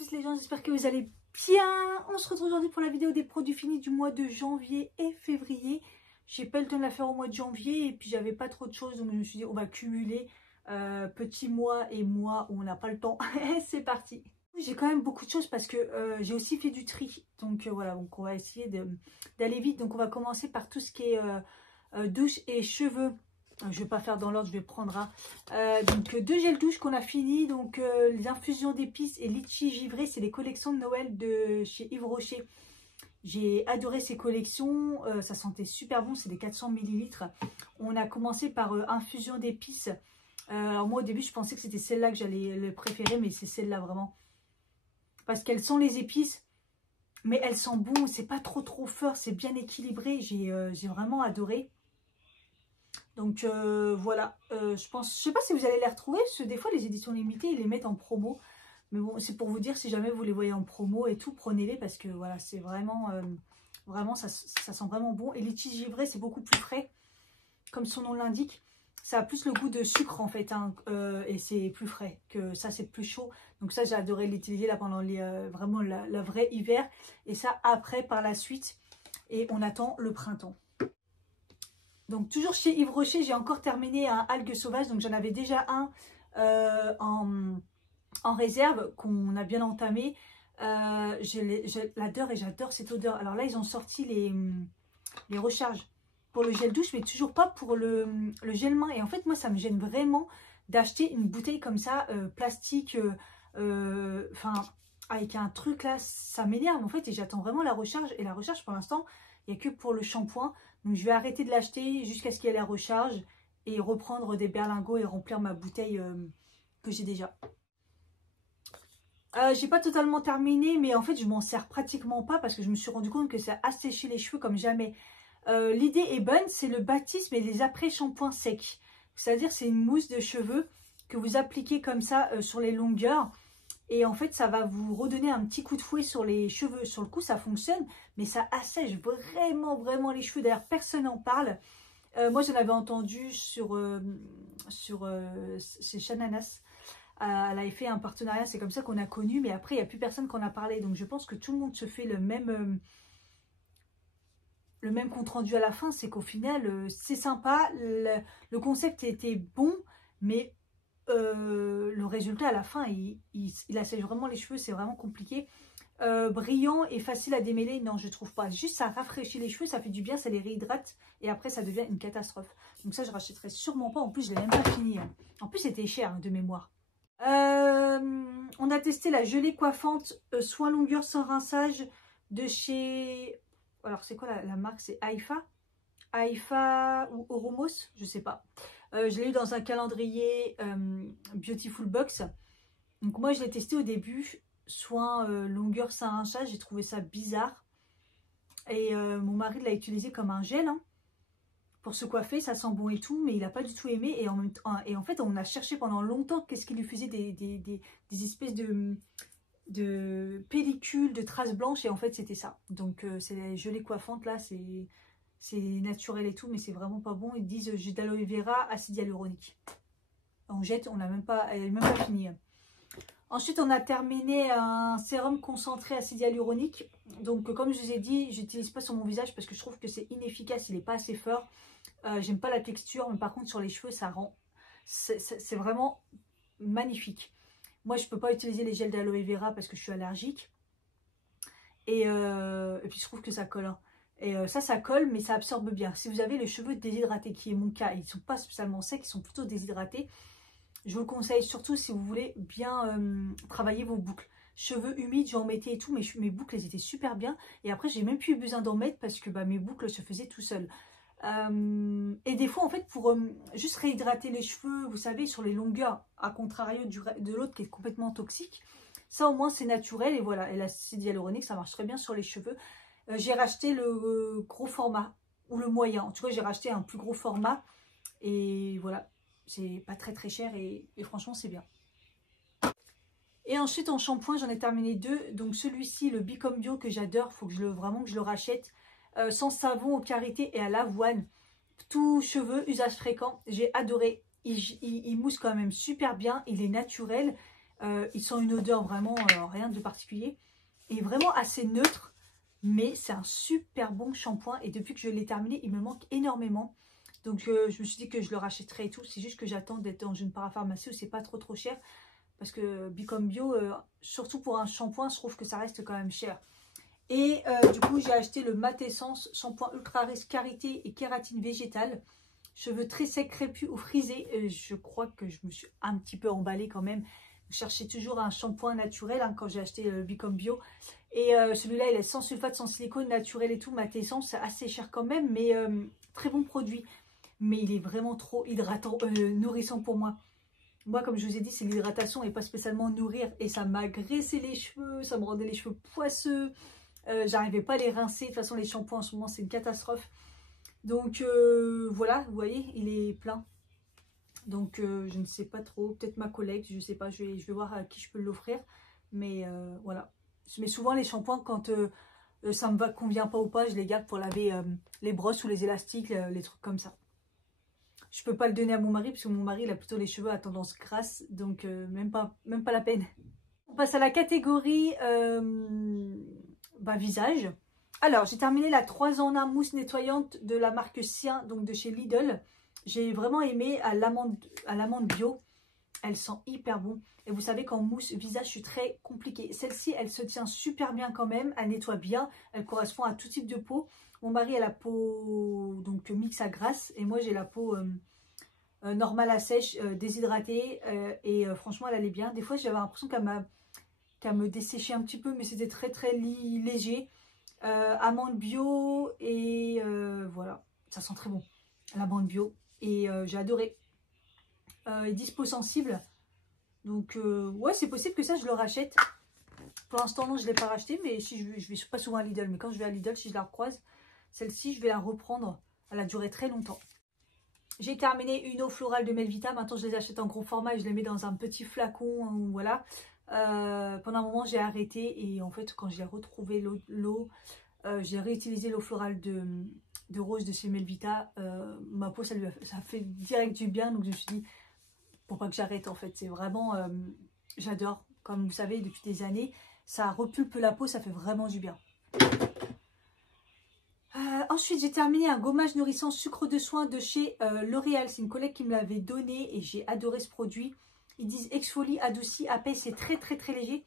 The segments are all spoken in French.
tous les gens, j'espère que vous allez bien. On se retrouve aujourd'hui pour la vidéo des produits finis du mois de janvier et février. J'ai pas eu le temps de la faire au mois de janvier et puis j'avais pas trop de choses, donc je me suis dit on va cumuler petit mois et mois où on n'a pas le temps. C'est parti. J'ai quand même beaucoup de choses parce que j'ai aussi fait du tri, donc voilà, donc on va essayer d'aller vite. Donc on va commencer par tout ce qui est douche et cheveux. Je vais pas faire dans l'ordre, je vais prendre donc deux gels douche qu'on a fini. Donc les infusions d'épices et litchi givré, c'est les collections de Noël de chez Yves Rocher. J'ai adoré ces collections, ça sentait super bon, c'est des 400 ml. On a commencé par infusion d'épices. Alors moi au début je pensais que c'était celle-là que j'allais le préférer, mais c'est celle-là vraiment. Parce qu'elles sont les épices, mais elles sont bon, c'est pas trop fort, c'est bien équilibré, j'ai vraiment adoré. Donc voilà, je sais pas si vous allez les retrouver, parce que des fois les éditions limitées, ils les mettent en promo. Mais bon, c'est pour vous dire, si jamais vous les voyez en promo et tout, prenez-les parce que voilà, c'est vraiment, vraiment ça sent vraiment bon. Et litchi givré, c'est beaucoup plus frais, comme son nom l'indique. Ça a plus le goût de sucre en fait, hein, et c'est plus frais que ça, c'est plus chaud. Donc ça, j'ai adoré l'utiliser là pendant vraiment la vraie hiver. Et ça après, par la suite, et on attend le printemps. Donc toujours chez Yves Rocher, j'ai encore terminé un algue sauvage. Donc j'en avais déjà un en réserve qu'on a bien entamé. Je l'adore et j'adore cette odeur. Alors là, ils ont sorti les recharges pour le gel douche, mais toujours pas pour le gel main. Et en fait, moi, ça me gêne vraiment d'acheter une bouteille comme ça, plastique, enfin, avec un truc là, ça m'énerve en fait. Et j'attends vraiment la recharge. Et la recharge, pour l'instant, il n'y a que pour le shampoing. Donc je vais arrêter de l'acheter jusqu'à ce qu'il y ait la recharge et reprendre des berlingots et remplir ma bouteille que j'ai déjà. J'ai pas totalement terminé, mais en fait je m'en sers pratiquement pas parce que je me suis rendu compte que ça asséchait les cheveux comme jamais. L'idée est bonne, c'est le baptême et les après-shampoings secs. C'est-à-dire c'est une mousse de cheveux que vous appliquez comme ça sur les longueurs. Et en fait, ça va vous redonner un petit coup de fouet sur les cheveux. Sur le coup, ça fonctionne, mais ça assèche vraiment les cheveux. D'ailleurs, personne n'en parle. Moi, j'en avais entendu chez Chananas. Elle avait fait un partenariat, c'est comme ça qu'on a connu. Mais après, il n'y a plus personne qui en a parlé. Donc, je pense que tout le monde se fait le même compte rendu à la fin. C'est qu'au final, c'est sympa. Le concept était bon, mais... le résultat à la fin il assèche vraiment les cheveux, c'est vraiment compliqué. Brillant et facile à démêler, non je trouve pas, juste ça rafraîchit les cheveux, ça fait du bien, ça les réhydrate et après ça devient une catastrophe. Donc ça je rachèterai sûrement pas, en plus je l'ai même pas fini, hein. En plus c'était cher, hein, de mémoire. On a testé la gelée coiffante soin longueur sans rinçage de chez, alors c'est quoi la marque, c'est Aifa ou Oromos, je sais pas. Je l'ai eu dans un calendrier Beautiful Box. Donc moi je l'ai testé au début, soin longueur sans rinçage, j'ai trouvé ça bizarre. Et mon mari l'a utilisé comme un gel, hein, pour se coiffer, ça sent bon et tout, mais il n'a pas du tout aimé. Et en fait on a cherché pendant longtemps qu'est-ce qui lui faisait des espèces de pellicules, de traces blanches, et en fait c'était ça. Donc c'est la gelée coiffante là, c'est naturel et tout, mais c'est vraiment pas bon. Ils disent jus d'aloe vera, acide hyaluronique. On jette, on n'a même pas, elle n'est même pas finie. Ensuite, on a terminé un sérum concentré acide hyaluronique. Donc, comme je vous ai dit, j'utilise pas sur mon visage parce que je trouve que c'est inefficace, il n'est pas assez fort. J'aime pas la texture, mais par contre sur les cheveux, ça rend, c'est vraiment magnifique. Moi, je peux pas utiliser les gels d'aloe vera parce que je suis allergique. Et puis je trouve que ça colle, hein. Et ça colle, mais ça absorbe bien. Si vous avez les cheveux déshydratés, qui est mon cas, ils ne sont pas spécialement secs, ils sont plutôt déshydratés. Je vous le conseille surtout si vous voulez bien travailler vos boucles. Cheveux humides, j'en mettais et tout, mais mes boucles, elles étaient super bien. Et après, j'ai même plus eu besoin d'en mettre parce que mes boucles se faisaient tout seules. Et des fois, en fait, pour juste réhydrater les cheveux, vous savez, sur les longueurs, à contrario de l'autre qui est complètement toxique, ça au moins c'est naturel. Et voilà, et l'acide hyaluronique, ça marche très bien sur les cheveux. J'ai racheté le gros format ou le moyen. En tout cas, j'ai racheté un plus gros format. Et voilà, c'est pas très cher et franchement, c'est bien. Et ensuite, en shampoing, j'en ai terminé deux. Donc celui-ci, le Bicom Bio que j'adore, il faut que vraiment que je le rachète. Sans savon, au karité et à l'avoine. Tout cheveux, usage fréquent. J'ai adoré. Il mousse quand même super bien. Il est naturel. Ils ont une odeur vraiment, rien de particulier. Et vraiment assez neutre. Mais c'est un super bon shampoing. Et depuis que je l'ai terminé, il me manque énormément. Donc je me suis dit que je le rachèterais et tout. C'est juste que j'attends d'être dans une parapharmacie où c'est pas trop cher. Parce que Bicom Bio, surtout pour un shampoing, je trouve que ça reste quand même cher. Et du coup, j'ai acheté le Mat Essence shampoing ultra riche karité et kératine végétale. Cheveux très secs, crépus ou frisés. Je crois que je me suis un petit peu emballée quand même. Je cherchais toujours un shampoing naturel quand j'ai acheté le Bicom Bio. Et celui-là, il est sans sulfate, sans silicone, naturel et tout. Mat Essence, c'est assez cher quand même, mais très bon produit. Mais il est vraiment trop hydratant, nourrissant pour moi. Moi, comme je vous ai dit, c'est l'hydratation et pas spécialement nourrir. Et ça m'a graissé les cheveux, ça me rendait les cheveux poisseux. J'arrivais pas à les rincer. De toute façon, les shampoings en ce moment, c'est une catastrophe. Donc voilà, vous voyez, il est plein. Donc je ne sais pas trop, peut-être ma collègue, je sais pas, je vais voir à qui je peux l'offrir. Mais voilà. Mais souvent les shampoings, quand ça me convient pas ou pas, je les garde pour laver les brosses ou les élastiques, les trucs comme ça. Je peux pas le donner à mon mari parce que mon mari il a plutôt les cheveux à tendance grasse, donc même pas la peine. On passe à la catégorie visage. Alors j'ai terminé la 3 en 1 mousse nettoyante de la marque Sien, donc de chez Lidl. J'ai vraiment aimé à l'amande bio. Elle sent hyper bon. Et vous savez qu'en mousse visage, je suis très compliquée. Celle-ci, elle se tient super bien quand même. Elle nettoie bien. Elle correspond à tout type de peau. Mon mari a la peau donc mix à grasse. Et moi, j'ai la peau normale à sèche, déshydratée. Franchement, elle allait bien. Des fois, j'avais l'impression qu'elle me desséchait un petit peu. Mais c'était très léger. Amande bio. Et voilà. Ça sent très bon. L'amande bio. Et j'ai adoré. Dispo sensible. Donc ouais, c'est possible que ça je le rachète. Pour l'instant non, je ne l'ai pas racheté, mais si je vais pas souvent à Lidl, mais quand je vais à Lidl, si je la recroise, celle-ci je vais la reprendre. Elle a duré très longtemps. J'ai terminé une eau florale de Melvita. Maintenant je les achète en gros format et je les mets dans un petit flacon, voilà. Pendant un moment j'ai arrêté et en fait quand j'ai retrouvé l'eau, j'ai réutilisé l'eau florale de rose de chez Melvita. Ma peau ça fait direct du bien, donc je me suis dit pour pas que j'arrête en fait. C'est vraiment, j'adore. Comme vous savez, depuis des années, ça repulpe la peau, ça fait vraiment du bien. Ensuite, j'ai terminé un gommage nourrissant sucre de soin de chez L'Oréal. C'est une collègue qui me l'avait donné et j'ai adoré ce produit. Ils disent exfolie, adouci, apaise. C'est très léger.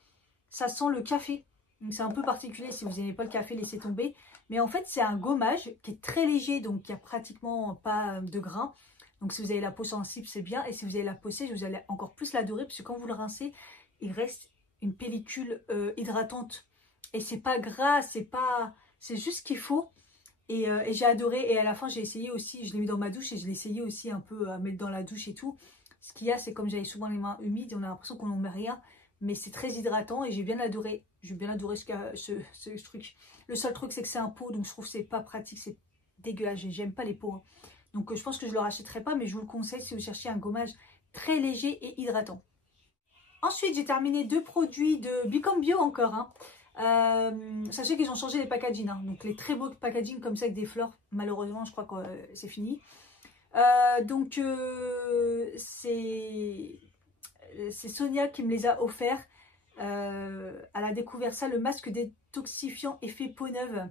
Ça sent le café. Donc c'est un peu particulier. Si vous n'aimez pas le café, laissez tomber. Mais en fait, c'est un gommage qui est très léger. Donc il n'y a pratiquement pas de grains. Donc si vous avez la peau sensible, c'est bien. Et si vous avez la peau sèche, vous allez encore plus l'adorer. Parce que quand vous le rincez, il reste une pellicule hydratante. Et c'est pas gras, c'est juste ce qu'il faut. Et j'ai adoré. Et à la fin, j'ai essayé aussi, je l'ai mis dans ma douche. Et je l'ai essayé aussi un peu à mettre dans la douche et tout. Ce qu'il y a, c'est comme j'avais souvent les mains humides, on a l'impression qu'on n'en met rien. Mais c'est très hydratant et j'ai bien adoré. J'ai bien adoré ce truc. Le seul truc, c'est que c'est un pot. Donc je trouve que c'est pas pratique, c'est dégueulasse. J'aime pas les pots. Hein. Donc je pense que je ne le rachèterai pas, mais je vous le conseille si vous cherchez un gommage très léger et hydratant. Ensuite, j'ai terminé 2 produits de Bicom Bio encore. Hein. Sachez qu'ils ont changé les packaging. Hein. Donc les très beaux packaging comme ça avec des fleurs, malheureusement, je crois que c'est fini. C'est Sonia qui me les a offerts. Elle a découvert ça, le masque détoxifiant effet peau neuve.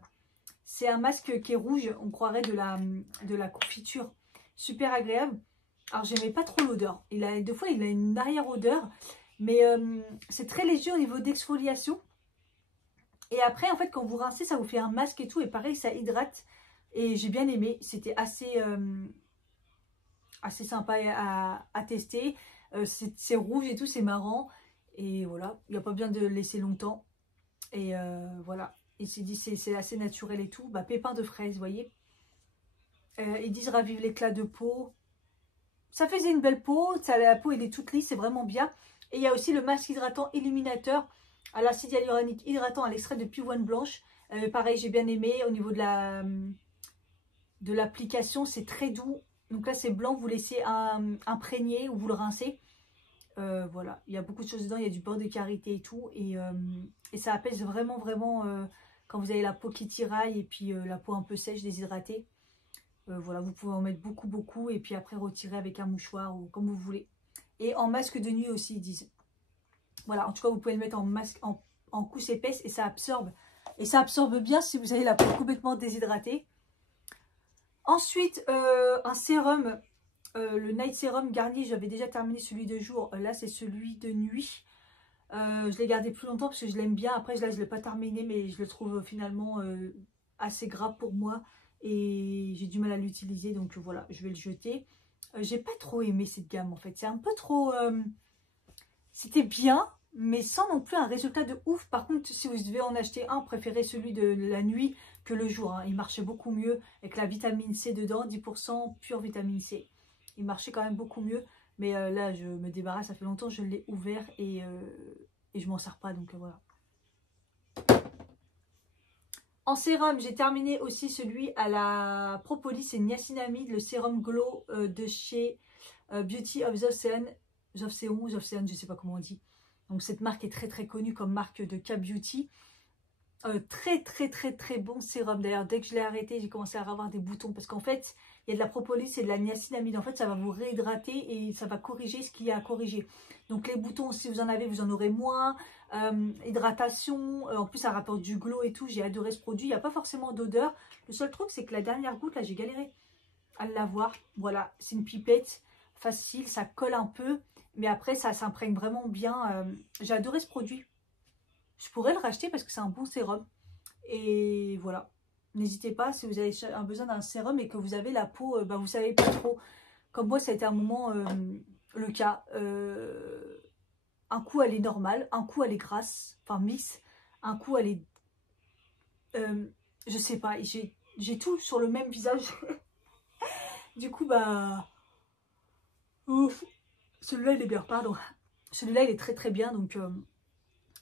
C'est un masque qui est rouge, on croirait de la confiture. Super agréable. Alors j'aimais pas trop l'odeur. Des fois il a une arrière-odeur. Mais c'est très léger au niveau d'exfoliation. Et après en fait quand vous rincez ça vous fait un masque et tout. Et pareil ça hydrate. Et j'ai bien aimé. C'était assez sympa à tester. C'est rouge et tout, c'est marrant. Et voilà, il n'y a pas besoin de le laisser longtemps. Et voilà. Et c'est assez naturel et tout. Bah, pépins de fraise, vous voyez. Ils disent ravive l'éclat de peau. Ça faisait une belle peau. La peau, elle est toute lisse, c'est vraiment bien. Et il y a aussi le masque hydratant illuminateur à l'acide hyaluronique hydratant à l'extrait de pivoine blanche. Pareil, j'ai bien aimé. Au niveau de l'application, c'est très doux. Donc là, c'est blanc. Vous laissez imprégner ou vous le rincez. Voilà, il y a beaucoup de choses dedans, il y a du beurre de karité et tout, et ça apaise vraiment quand vous avez la peau qui tiraille et puis la peau un peu sèche, déshydratée. Voilà, vous pouvez en mettre beaucoup et puis après retirer avec un mouchoir ou comme vous voulez. Et en masque de nuit aussi, ils disent. Voilà, en tout cas, vous pouvez le mettre en masque, en couche épaisse et ça absorbe. Et ça absorbe bien si vous avez la peau complètement déshydratée. Ensuite, un sérum, le Night Serum Garnier, j'avais déjà terminé celui de jour. Là, c'est celui de nuit. Je l'ai gardé plus longtemps parce que je l'aime bien. Après, là, je ne l'ai pas terminé, mais je le trouve finalement assez gras pour moi. Et j'ai du mal à l'utiliser, donc voilà, je vais le jeter. J'ai pas trop aimé cette gamme en fait. C'est un peu trop... C'était bien, mais sans non plus un résultat de ouf. Par contre, si vous devez en acheter un, préférez celui de la nuit que le jour. Hein. Il marchait beaucoup mieux avec la vitamine C dedans, 10% pure vitamine C. Il marchait quand même beaucoup mieux. Mais là, je me débarrasse, ça fait longtemps que je l'ai ouvert et je m'en sers pas. Donc voilà. En sérum, j'ai terminé aussi celui à la propolis et niacinamide, le sérum Glow de chez Beauty of the Ocean. Je ne sais pas comment on dit. Donc cette marque est très très connue comme marque de K-Beauty. Très bon sérum. D'ailleurs, dès que je l'ai arrêté, j'ai commencé à avoir des boutons. Parce qu'en fait, il y a de la propolis et de la niacinamide. En fait, ça va vous réhydrater et ça va corriger ce qu'il y a à corriger. Donc les boutons, si vous en avez, vous en aurez moins. Hydratation. En plus, ça rapporte du glow et tout. J'ai adoré ce produit. Il n'y a pas forcément d'odeur. Le seul truc, c'est que la dernière goutte, là, j'ai galéré à l'avoir. Voilà, c'est une pipette facile. Ça colle un peu. Mais après, ça s'imprègne vraiment bien. J'ai adoré ce produit. Je pourrais le racheter parce que c'est un bon sérum. Et voilà. N'hésitez pas si vous avez besoin d'un sérum et que vous avez la peau, vous savez pas trop. Comme moi, ça a été un moment le cas. Un coup, elle est normale. Un coup, elle est grasse. Enfin, mix. Un coup, elle est... je sais pas. J'ai tout sur le même visage. Du coup, ouf. Celui-là, il est bien. Pardon. Celui-là, il est très bien. Donc...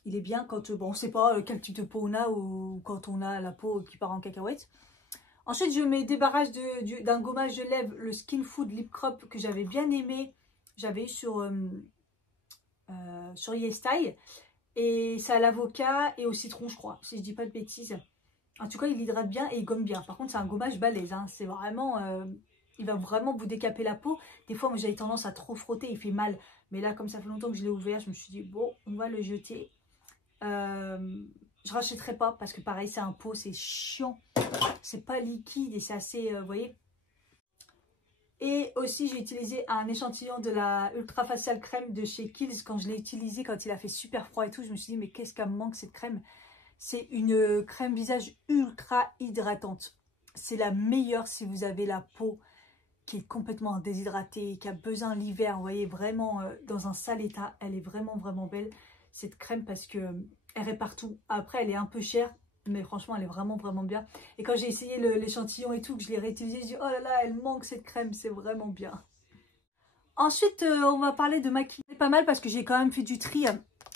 il est bien quand on ne sait pas quel type de peau on a ou quand on a la peau qui part en cacahuète. Ensuite, je me débarrasse d'un gommage de lèvres, le Skin Food Lip Crop que j'avais bien aimé. J'avais eu sur YesStyle. Et c'est à l'avocat et au citron, je crois, si je dis pas de bêtises. En tout cas, il hydrate bien et il gomme bien. Par contre, c'est un gommage balèze. Hein. C'est vraiment... il va vraiment vous décaper la peau. Des fois, moi, j'avais tendance à trop frotter, il fait mal. Mais là, comme ça fait longtemps que je l'ai ouvert, je me suis dit, bon, on va le jeter. Je rachèterai pas parce que pareil c'est un pot, c'est chiant, c'est pas liquide et c'est assez, vous voyez. Et aussi j'ai utilisé un échantillon de la Ultra Facial Crème de chez Kiehl's. Quand je l'ai utilisé, quand il a fait super froid et tout, je me suis dit mais qu'est-ce qu'elle me manque cette crème. C'est une crème visage ultra hydratante. C'est la meilleure si vous avez la peau qui est complètement déshydratée, qui a besoin l'hiver, vous voyez, vraiment dans un sale état. Elle est vraiment belle cette crème parce que elle est partout. Après, elle est un peu chère, mais franchement, elle est vraiment bien. Et quand j'ai essayé l'échantillon et tout, que je l'ai réutilisé, je dis oh là là, elle manque cette crème, c'est vraiment bien. Ensuite, on va parler de maquillage. C'est pas mal parce que j'ai quand même fait du tri.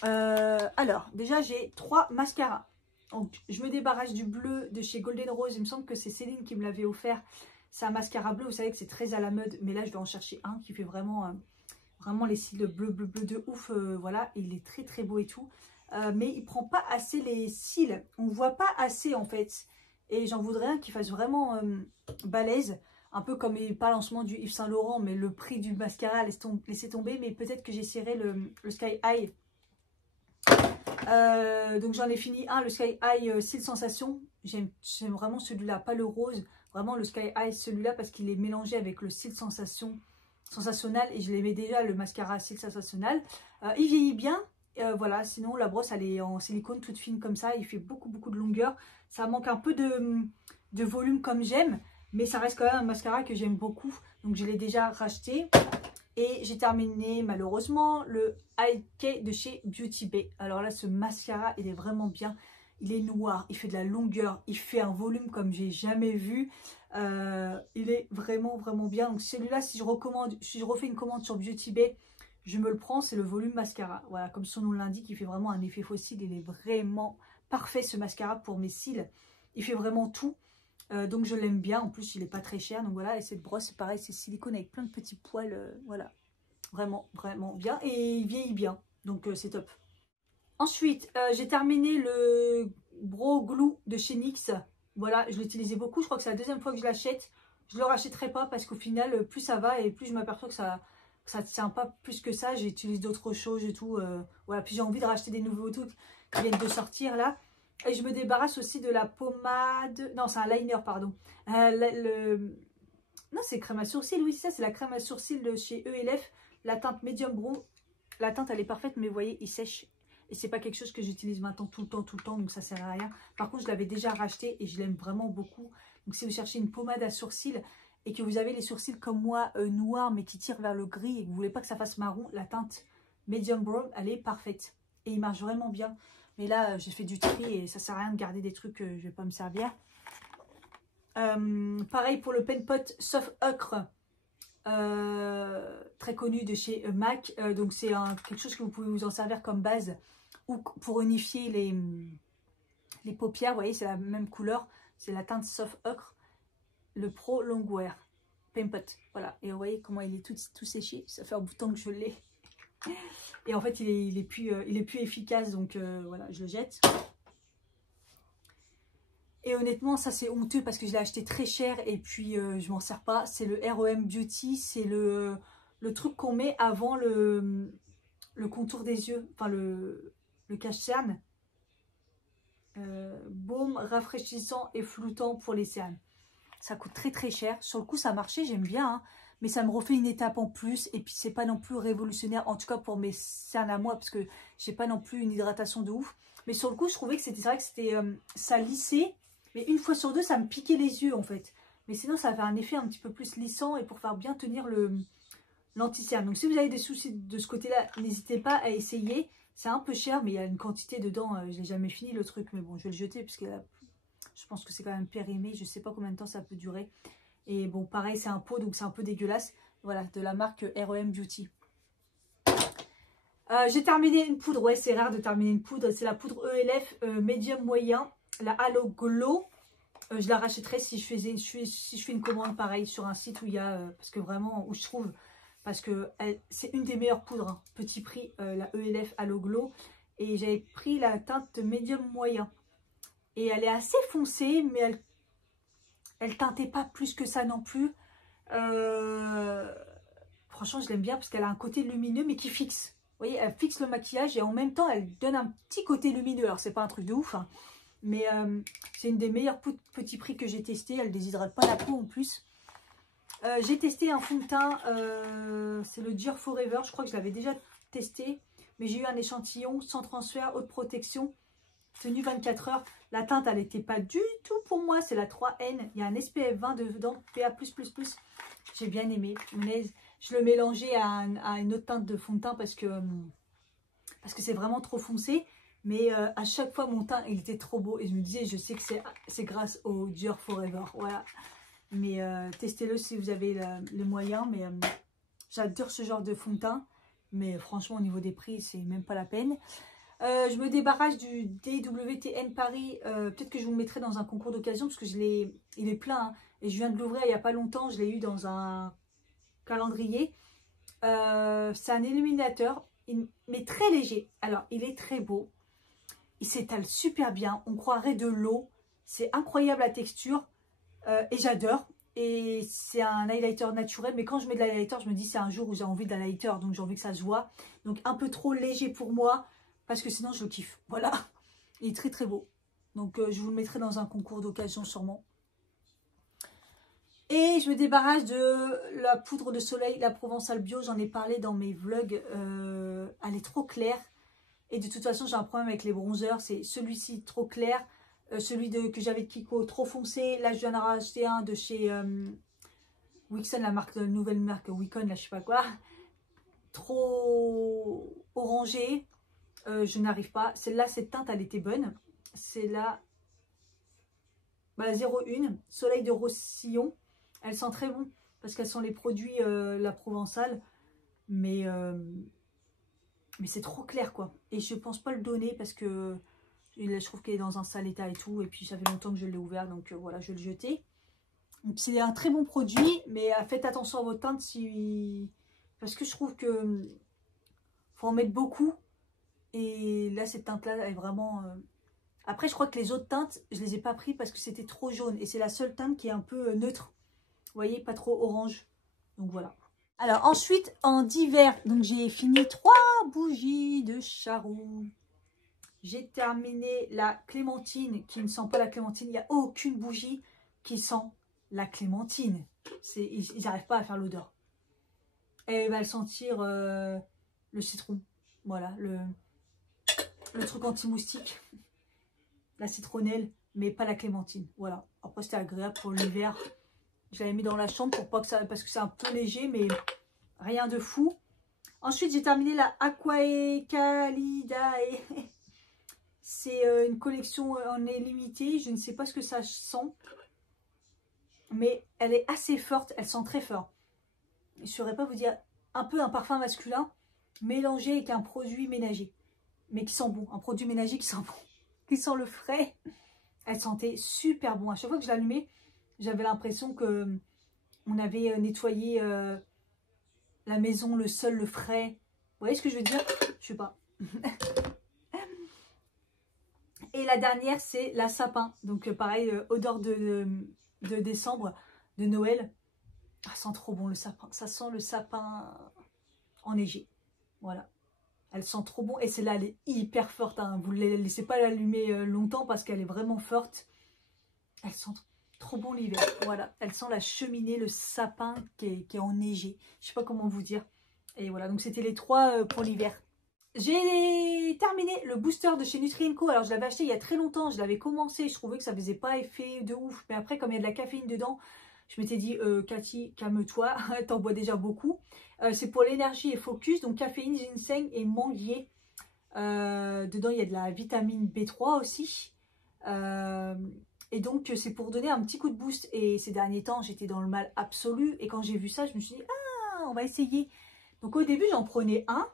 Alors, déjà, j'ai 3 mascaras. Donc, je me débarrasse du bleu de chez Golden Rose. Il me semble que c'est Céline qui me l'avait offert. C'est un mascara bleu. Vous savez que c'est très à la mode. Mais là, je vais en chercher un qui fait vraiment les cils bleu de ouf. Voilà, et il est très beau et tout. Mais il prend pas assez les cils. On voit pas assez en fait. Et j'en voudrais un qui fasse vraiment balèze. Un peu comme pas en ce moment du Yves Saint Laurent, mais le prix du mascara, laissez tomber. Mais peut-être que j'essaierai le Sky High. Donc j'en ai fini un, le Sky High Cils Sensation. J'aime vraiment celui-là, pas le rose. Vraiment le Sky High, celui-là, parce qu'il est mélangé avec le Cils Sensationnel. Et je l'aimais déjà, le mascara Cils Sensationnel. Il vieillit bien. Voilà, sinon la brosse elle est en silicone toute fine comme ça, il fait beaucoup de longueur, ça manque un peu de volume comme j'aime, mais ça reste quand même un mascara que j'aime beaucoup, donc je l'ai déjà racheté. Et j'ai terminé malheureusement le High K de chez Beauty Bay. Alors là ce mascara il est vraiment bien, il est noir, il fait de la longueur, il fait un volume comme j'ai jamais vu, il est vraiment bien. Donc celui-là, si je refais une commande sur Beauty Bay, je me le prends, c'est le volume mascara. Voilà, comme son nom l'indique, il fait vraiment un effet fossile. Il est vraiment parfait ce mascara pour mes cils. Il fait vraiment tout. Donc je l'aime bien. En plus, il n'est pas très cher. Donc voilà, et cette brosse, c'est pareil, c'est silicone avec plein de petits poils. Voilà, vraiment bien. Et il vieillit bien. Donc c'est top. Ensuite, j'ai terminé le Brow Glue de chez NYX. Voilà, je l'utilisais beaucoup. Je crois que c'est la deuxième fois que je l'achète. Je ne le rachèterai pas parce qu'au final, plus ça va et plus je m'aperçois que ça... Ça ne tient pas plus que ça. J'utilise d'autres choses et tout. Voilà, puis j'ai envie de racheter des nouveaux trucs qui viennent de sortir là. Et je me débarrasse aussi de la pommade. Non, c'est un liner, pardon. Non, c'est crème à sourcils, oui, ça, c'est la crème à sourcils de chez ELF. La teinte Medium Brown. La teinte, elle est parfaite, mais vous voyez, il sèche. Et c'est pas quelque chose que j'utilise maintenant tout le temps, donc ça sert à rien. Par contre, je l'avais déjà racheté et je l'aime vraiment beaucoup. Donc, si vous cherchez une pommade à sourcils et que vous avez les sourcils comme moi, noirs, mais qui tirent vers le gris et que vous voulez pas que ça fasse marron, la teinte Medium Brown, elle est parfaite. Et il marche vraiment bien. Mais là, j'ai fait du tri et ça sert à rien de garder des trucs que je vais pas me servir. Pareil pour le Pen Pot Soft Ocre. Très connu de chez MAC. Donc, c'est quelque chose que vous pouvez vous en servir comme base ou pour unifier les paupières. Vous voyez, c'est la même couleur. C'est la teinte Soft Ocre. Le Pro Longwear Pen Pot. Voilà. Et vous voyez comment il est tout séché. Ça fait un bout de temps que je l'ai. Et en fait, il est plus efficace. Donc, voilà, je le jette. Et honnêtement, ça c'est honteux parce que je l'ai acheté très cher et puis je m'en sers pas. C'est le REM Beauty. C'est le truc qu'on met avant le contour des yeux. Enfin, le cache-cerne. Baume rafraîchissant et floutant pour les cernes. Ça coûte très cher. Sur le coup, ça a marché, j'aime bien. Hein, mais ça me refait une étape en plus. Et puis, c'est pas non plus révolutionnaire. En tout cas, pour mes cernes à moi. Parce que j'ai pas non plus une hydratation de ouf. Mais sur le coup, je trouvais que c'était vrai que c'était ça lissait. Mais une fois sur deux, ça me piquait les yeux en fait. Mais sinon, ça avait un effet un petit peu plus lissant et pour faire bien tenir l'anti-cerne. Donc, si vous avez des soucis de ce côté-là, n'hésitez pas à essayer. C'est un peu cher, mais il y a une quantité dedans. Je n'ai jamais fini le truc, mais bon, je vais le jeter parce que je pense que c'est quand même périmé. Je ne sais pas combien de temps ça peut durer. Et bon, pareil, c'est un pot, donc c'est un peu dégueulasse. Voilà, de la marque REM Beauty. J'ai terminé une poudre. Ouais, c'est rare de terminer une poudre. C'est la poudre ELF médium moyen. La Halo Glow, je la rachèterais si je fais une commande pareil sur un site où il y a, parce que vraiment, où je trouve, parce que c'est une des meilleures poudres, hein, petit prix, la ELF Halo Glow, et j'avais pris la teinte médium moyen, et elle est assez foncée, mais elle teintait pas plus que ça non plus, franchement je l'aime bien parce qu'elle a un côté lumineux mais qui fixe, vous voyez, elle fixe le maquillage et en même temps elle donne un petit côté lumineux, alors c'est pas un truc de ouf, hein. Mais c'est une des meilleures poudres petit prix que j'ai testé. Elle ne déshydrate pas la peau en plus. J'ai testé un fond de teint. C'est le Dior Forever. Je crois que je l'avais déjà testé. Mais j'ai eu un échantillon sans transfert, haute protection. Tenue 24 heures. La teinte, elle n'était pas du tout pour moi. C'est la 3N. Il y a un SPF 20 dedans. PA+++. J'ai bien aimé. Je le mélangeais à une autre teinte de fond de teint parce que c'est vraiment trop foncé. Mais à chaque fois, mon teint, il était trop beau. Et je me disais, je sais que c'est grâce au Dior Forever. Voilà. Mais testez-le si vous avez les moyens. Mais j'adore ce genre de fond de teint. Mais franchement, au niveau des prix, c'est même pas la peine. Je me débarrasse du DWTN Paris. Peut-être que je vous le mettrai dans un concours d'occasion. Parce que il est plein. Hein, et je viens de l'ouvrir il n'y a pas longtemps. Je l'ai eu dans un calendrier. C'est un illuminateur. Mais très léger. Alors, il est très beau. Il s'étale super bien, on croirait de l'eau, c'est incroyable la texture et j'adore. Et c'est un highlighter naturel, mais quand je mets de l'highlighter, je me dis c'est un jour où j'ai envie d'highlighter, donc j'ai envie que ça se voit. Donc un peu trop léger pour moi, parce que sinon je le kiffe. Voilà, il est très beau. Donc je vous le mettrai dans un concours d'occasion sûrement. Et je me débarrasse de la poudre de soleil, la Provençal Bio, j'en ai parlé dans mes vlogs, elle est trop claire. Et de toute façon, j'ai un problème avec les bronzers. C'est celui-ci trop clair. Celui que j'avais de Kiko trop foncé. Là, je viens d'en racheter un de chez Wixon, la nouvelle marque Wicon, là, je sais pas quoi. Trop orangé. Je n'arrive pas. Celle-là, cette teinte, elle était bonne. C'est la 01 Soleil de Roussillon. Elle sent très bon parce qu'elles sont les produits la Provençale. Mais c'est trop clair quoi. Et je pense pas le donner parce que je trouve qu'elle est dans un sale état et tout. Et puis ça fait longtemps que je l'ai ouvert. Donc voilà, je vais le jeter. C'est un très bon produit. Mais faites attention à votre teinte. Parce que je trouve que faut en mettre beaucoup. Et là, cette teinte-là, elle est vraiment... Après, je crois que les autres teintes, je les ai pas pris parce que c'était trop jaune. Et c'est la seule teinte qui est un peu neutre. Vous voyez, pas trop orange. Donc voilà. Alors ensuite, en d'hiver, donc j'ai fini 3 bougies de charroux. J'ai terminé la clémentine qui ne sent pas la clémentine. Il n'y a aucune bougie qui sent la clémentine. Ils n'arrivent pas à faire l'odeur. Et elle va le sentir le citron. Voilà, le truc anti-moustique. La citronnelle, mais pas la clémentine. Voilà. Après, c'était agréable pour l'hiver. Je l'avais mis dans la chambre pour pas que ça, parce que c'est un peu léger, mais rien de fou. Ensuite, j'ai terminé la Aquae Calidae. C'est une collection en est limitée. Je ne sais pas ce que ça sent. Mais elle est assez forte. Elle sent très fort. Je ne saurais pas vous dire. Un peu un parfum masculin mélangé avec un produit ménager. Mais qui sent bon. Un produit ménager qui sent bon. Qui sent le frais. Elle sentait super bon. À chaque fois que je l'allumais, j'avais l'impression que on avait nettoyé la maison, le sol, le frais. Vous voyez ce que je veux dire? Je sais pas. Et la dernière, c'est la sapin. Donc pareil, odeur de décembre, de Noël. Ça sent trop bon le sapin. Ça sent le sapin enneigé. Voilà. Elle sent trop bon. Et celle-là, elle est hyper forte. Hein. Vous ne laissez pas l'allumer longtemps parce qu'elle est vraiment forte. Elle sent trop bon l'hiver. Voilà. Elle sent la cheminée, le sapin qui est enneigé. Je ne sais pas comment vous dire. Et voilà. Donc c'était les 3 pour l'hiver. J'ai terminé le booster de chez Nutri&Co. Alors je l'avais acheté il y a très longtemps, je l'avais commencé, je trouvais que ça faisait pas effet de ouf. Mais après, comme il y a de la caféine dedans, je m'étais dit, Cathy, calme-toi, t'en bois déjà beaucoup. C'est pour l'énergie et focus, donc caféine, ginseng et manguier. Dedans, il y a de la vitamine B3 aussi. Et donc, c'est pour donner un petit coup de boost. Et ces derniers temps, j'étais dans le mal absolu. Et quand j'ai vu ça, je me suis dit, ah, on va essayer. Donc au début, j'en prenais un.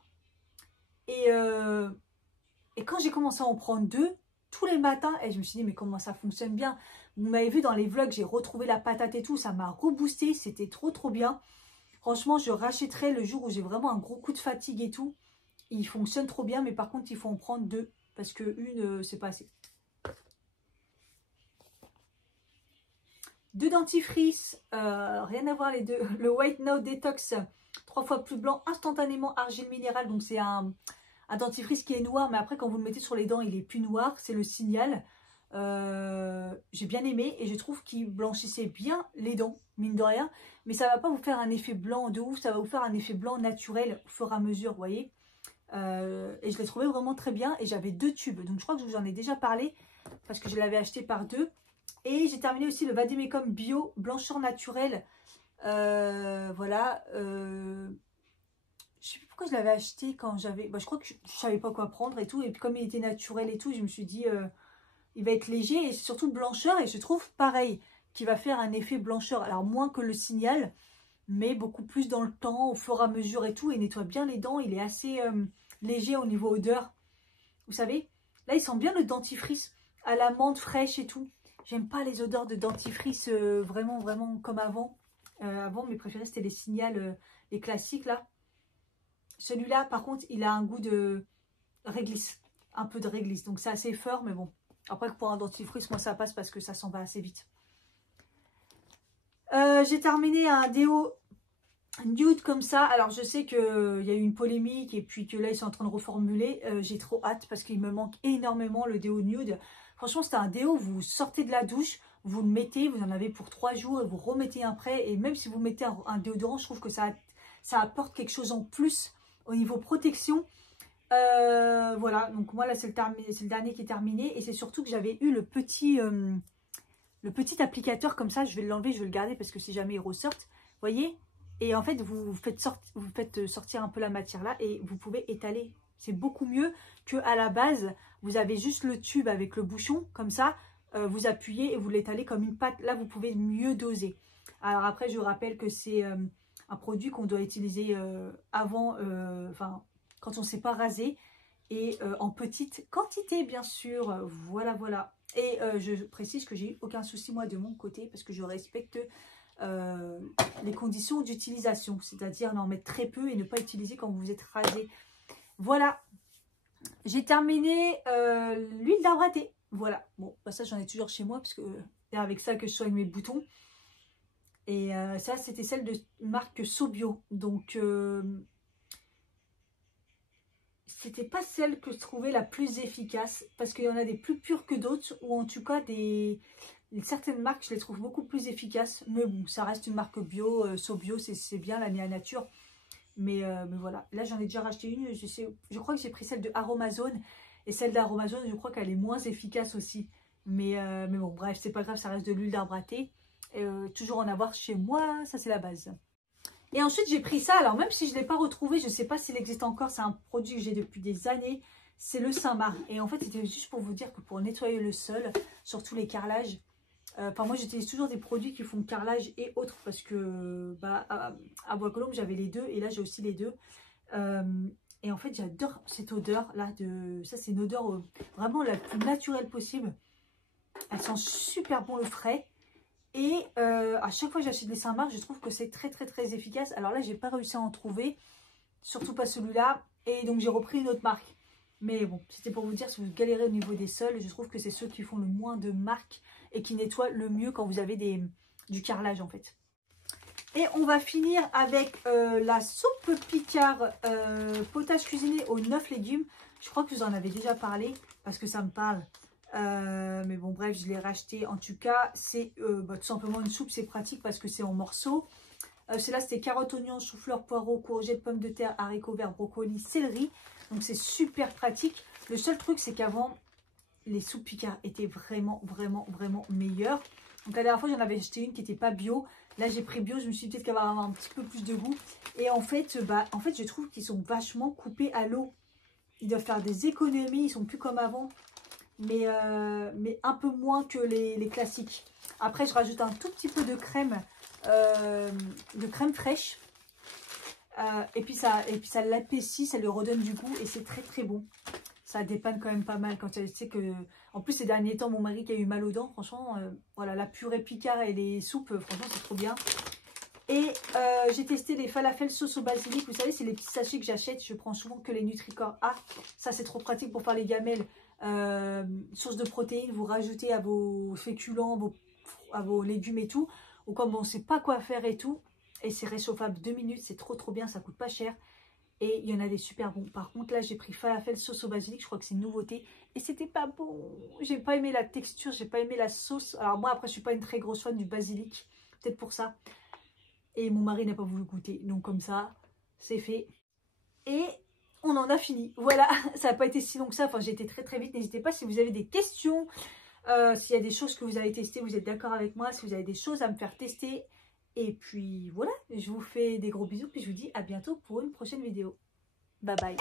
Et quand j'ai commencé à en prendre 2, tous les matins, et je me suis dit, mais comment ça fonctionne bien. Vous m'avez vu dans les vlogs, j'ai retrouvé la patate et tout, ça m'a reboosté, c'était trop bien. Franchement, je rachèterai le jour où j'ai vraiment un gros coup de fatigue et tout. Il fonctionne trop bien, mais par contre, il faut en prendre 2, parce que une, c'est pas assez. 2 dentifrices, rien à voir les deux. Le White Now Detox, 3 fois plus blanc, instantanément argile minérale, donc c'est un dentifrice qui est noir, mais après quand vous le mettez sur les dents, il est plus noir, c'est le Signal. J'ai bien aimé et je trouve qu'il blanchissait bien les dents, mine de rien. Mais ça va pas vous faire un effet blanc de ouf, ça va vous faire un effet blanc naturel au fur et à mesure, vous voyez. Et je l'ai trouvé vraiment très bien et j'avais 2 tubes. Donc je crois que je vous en ai déjà parlé parce que je l'avais acheté par 2. Et j'ai terminé aussi le Vademecum Bio Blancheur Naturel. Voilà. Je sais plus pourquoi je l'avais acheté quand j'avais... Bah, je crois que je savais pas quoi prendre et tout. Et puis comme il était naturel et tout, je me suis dit, il va être léger et surtout blancheur. Et je trouve pareil, qu'il va faire un effet blancheur. Alors moins que le Signal, mais beaucoup plus dans le temps, au fur et à mesure et tout. Et nettoie bien les dents. Il est assez léger au niveau odeur. Vous savez, là il sent bien le dentifrice à la menthe fraîche et tout. J'aime pas les odeurs de dentifrice vraiment comme avant. Avant, mes préférés, c'était les Signal, les classiques là. Celui-là, par contre, il a un goût de réglisse. Un peu de réglisse. Donc, c'est assez fort, mais bon. Après, pour un dentifrice, moi, ça passe parce que ça s'en va assez vite. J'ai terminé un déo nude comme ça. Alors, je sais qu'il y a eu une polémique et puis que là, ils sont en train de reformuler. J'ai trop hâte parce qu'il me manque énormément le déo nude. Franchement, c'est un déo, vous sortez de la douche, vous le mettez, vous en avez pour 3 jours et vous remettez un prêt. Et même si vous mettez un déodorant, je trouve que ça apporte quelque chose en plus au niveau protection. Voilà, donc moi là c'est le dernier qui est terminé. Et c'est surtout que j'avais eu le petit applicateur comme ça. Je vais l'enlever, je vais le garder parce que si jamais il ressortent, vous voyez. Et en fait vous faites sortir un peu la matière là et vous pouvez étaler. C'est beaucoup mieux qu'à la base vous avez juste le tube avec le bouchon comme ça. Vous appuyez et vous l'étalez comme une pâte. Là vous pouvez mieux doser. Alors après je vous rappelle que c'est un produit qu'on doit utiliser avant, enfin quand on ne s'est pas rasé et en petite quantité bien sûr. Voilà. Et je précise que j'ai eu aucun souci moi de mon côté parce que je respecte les conditions d'utilisation, c'est-à-dire n'en mettre très peu et ne pas utiliser quand vous êtes rasé. Voilà, j'ai terminé l'huile d'arbre à thé. Voilà, bon, bah ça j'en ai toujours chez moi parce que c'est avec ça que je soigne mes boutons. Et ça, c'était celle de marque Sobio. Donc, c'était pas celle que je trouvais la plus efficace. Parce qu'il y en a des plus pures que d'autres. Ou en tout cas, certaines marques, je les trouve beaucoup plus efficaces. Mais bon, ça reste une marque bio. Sobio, c'est bien, la nature. Mais voilà. Là, j'en ai déjà racheté une. Je crois que j'ai pris celle de Aromazone. Et celle d'Aromazone, je crois qu'elle est moins efficace aussi. Mais bon, bref, c'est pas grave, ça reste de l'huile d'arbre à thé. Toujours en avoir chez moi, ça c'est la base. Et ensuite j'ai pris ça, alors même si je ne l'ai pas retrouvé, je ne sais pas s'il existe encore, c'est un produit que j'ai depuis des années, c'est le Saint-Marc. Et en fait c'était juste pour vous dire que pour nettoyer le sol, surtout les carrelages, enfin moi j'utilise toujours des produits qui font carrelage et autres, parce que bah, à Bois-Colombes j'avais les deux, et là j'ai aussi les deux. Et en fait j'adore cette odeur là, ça c'est une odeur vraiment la plus naturelle possible. Elle sent super bon le frais. Et à chaque fois que j'achète des Saint-Marc, je trouve que c'est très efficace. Alors là, j'ai pas réussi à en trouver, surtout pas celui-là. Et donc j'ai repris une autre marque. Mais bon, c'était pour vous dire, si vous galérez au niveau des sols, je trouve que c'est ceux qui font le moins de marques et qui nettoient le mieux quand vous avez du carrelage en fait. Et on va finir avec la soupe Picard potage cuisiné aux 9 légumes. Je crois que vous en avez déjà parlé parce que ça me parle. Mais bon bref, je l'ai racheté. En tout cas c'est tout simplement une soupe, c'est pratique parce que c'est en morceaux. Celle-là c'était carottes, oignons, chou-fleur, poireaux, courgettes, pommes de terre, haricots verts, brocolis, céleri. Donc c'est super pratique. Le seul truc c'est qu'avant les soupes Picard étaient vraiment meilleures. Donc la dernière fois j'en avais acheté une qui n'était pas bio. Là j'ai pris bio, je me suis dit peut-être qu'elle va avoir un petit peu plus de goût. Et en fait je trouve qu'ils sont vachement coupés à l'eau. Ils doivent faire des économies, ils sont plus comme avant. Mais un peu moins que les classiques. Après, je rajoute un tout petit peu de crème fraîche. Et puis ça l'appétit, ça lui redonne du goût et c'est très bon. Ça dépanne quand même pas mal quand tu sais que... En plus, ces derniers temps, mon mari qui a eu mal aux dents, franchement, voilà, la purée Picard et les soupes, franchement, c'est trop bien. Et j'ai testé les falafels sauce au basilic. Vous savez, c'est les petits sachets que j'achète. Je prends souvent que les Nutri-Score A. Ça, c'est trop pratique pour faire les gamelles. Source de protéines, vous rajoutez à vos féculents, à vos légumes et tout. Ou comme on ne sait pas quoi faire et tout. Et c'est réchauffable 2 minutes. C'est trop bien. Ça coûte pas cher. Et il y en a des super bons. Par contre, là, j'ai pris falafel sauce au basilic. Je crois que c'est une nouveauté. Et c'était pas bon. J'ai pas aimé la texture. J'ai pas aimé la sauce. Alors moi, après, je suis pas une très grosse fan du basilic. Peut-être pour ça. Et mon mari n'a pas voulu goûter. Donc comme ça, c'est fait. Et on en a fini. Voilà, ça n'a pas été si long que ça. Enfin, j'ai été très vite. N'hésitez pas si vous avez des questions. S'il y a des choses que vous avez testées, vous êtes d'accord avec moi. Si vous avez des choses à me faire tester. Et puis voilà, je vous fais des gros bisous. Puis je vous dis à bientôt pour une prochaine vidéo. Bye bye.